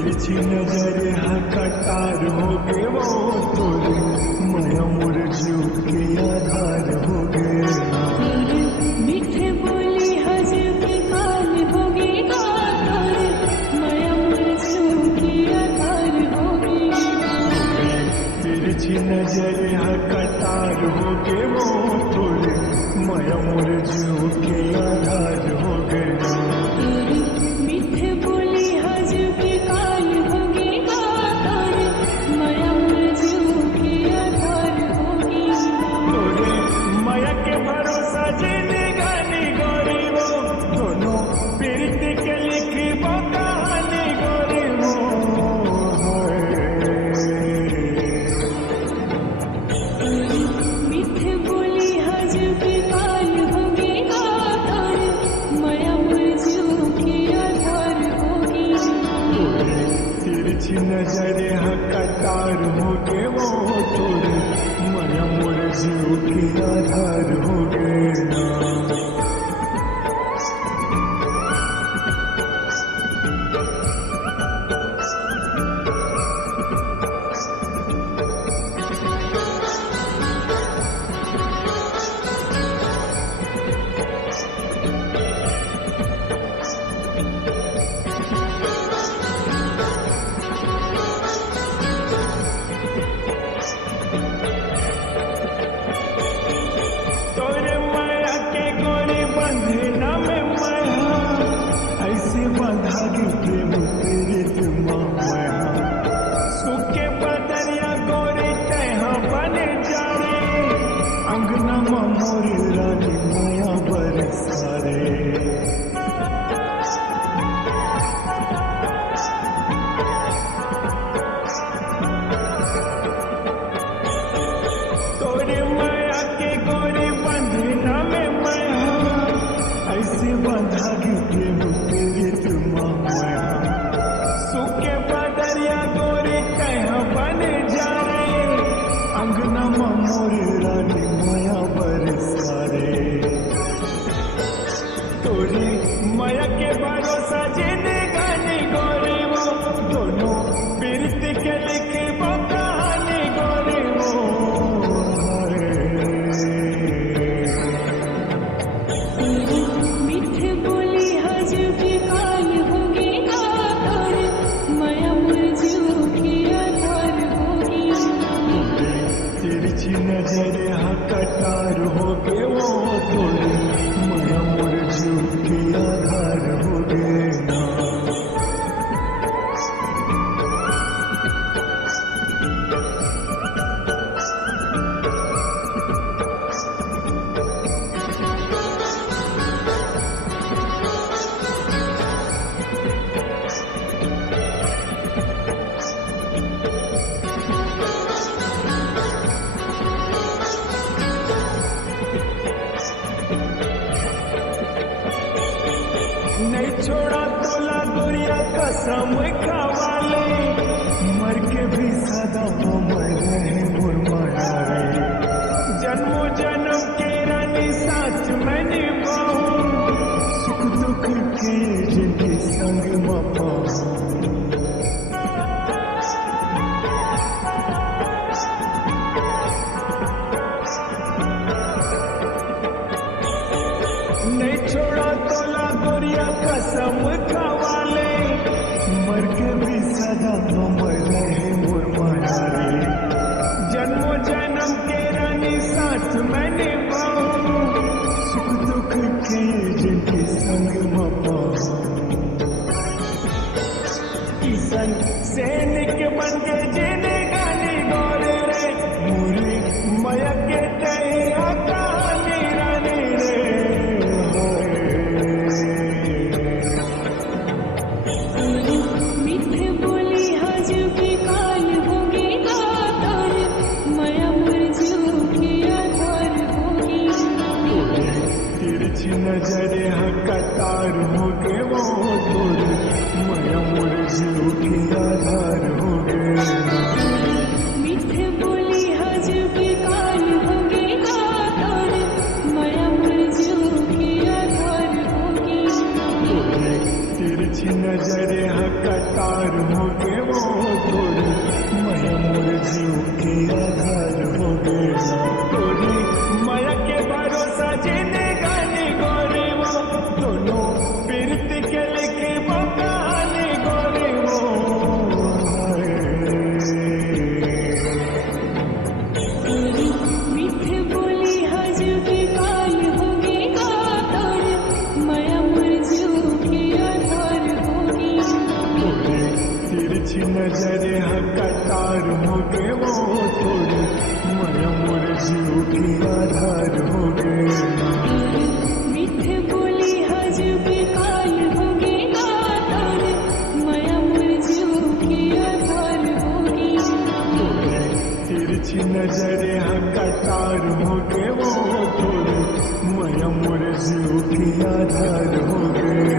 तिरछी नजर कटार हो गए वो तोरे माया मोर जीव के आधार हो गए मीठे बोली हजर के काल हो गए तोरे माया मोर जीव के आधार हो गए तिरछी नजर कटार हो गए वो तोरे माया मोर जीव के आधार हो गए मीठे बोली हजर के काल हो गए तोरे माया मोर जीव के आधार हो गए तोरे माया के भरोसा जीने गानी गोरी वो दोनों पीड़ित के लिखी वो कहानी गोरी वो मीठे बोली हजर के काल हो गए तोरे माया मोर जीव के आधार हो गए तिरछी नजर कटार हो गए वो तोरे माया मोर जीव के आधार हो गए तोरे माया के गोरी बंधना में माया ऐसे बंधा के प्रेम तेरे माया सुखे बदरिया गोरी तहा बने जाने अंगना मोरी रानी माया बरसारे तोरे माया के गोरी बंधना में माया ऐसे बंधा के प्रेम तेरे माया सुखे बदरिया गोरी कहा बने जा रे अंगना मोरे रानी माया बरसारे तोरे माया के भरोसा जीने गानी गोरी वो दोनों पीड़ित के लिखे वो कहानी गोरी वो मीठे बोली हजर के काल हो गए तोरे माया मोर जीव के आधार हो गए तिरछी नजर कटार हो गए वो तोरे माया मोर जीव के आधार हो गए नहीं छोड़ा तोला गोरिया कसम खावाले मर के भी सदा मर रहे मुरमाया रे जन्मों जन्म के रानी साथ में निभाऊं सुख दुख के जिनके संग मपाऊं नहीं छोड़ा तोला गोरिया कसम खावाले मर के भी सदा मर रहे मुरमाया रे जन्मों जन्म के रानी साथ में निभाऊं सुख दुख के जिनके संग मपाऊं किसन सैनिक बन के जीने गानी गोरे रे मोरे माया के तैया कहानी रानी रे मीठे बोली हजर के काल हो गए तोरे माया मोर जीव के आधार हो गए तिरछी नजर कटार हो गए वो तोरे माया मोर जीव के आधार हो गए हो गए वो थोड़ी माया मोर जीव के आधार हो गए थोड़ी माया के भरोसा जिने गाने गोरे वो दोनों पीरत के लेके वो कहानी गोरे वो तेरी मीठे बोली हजूबी काल हो गए गातर माया मोर जीव के आधार होगी तिरछी नजर हकतार हो गए वो थोड़ी माया मोर जीव की आधार हो गए मीठे बोली हजूबी काल हो गए गातर माया मोर जीव के आधार होगी तिरछी नजर हकतार हो गए वो थोड़ी माया मोर जीव की आधार हो गए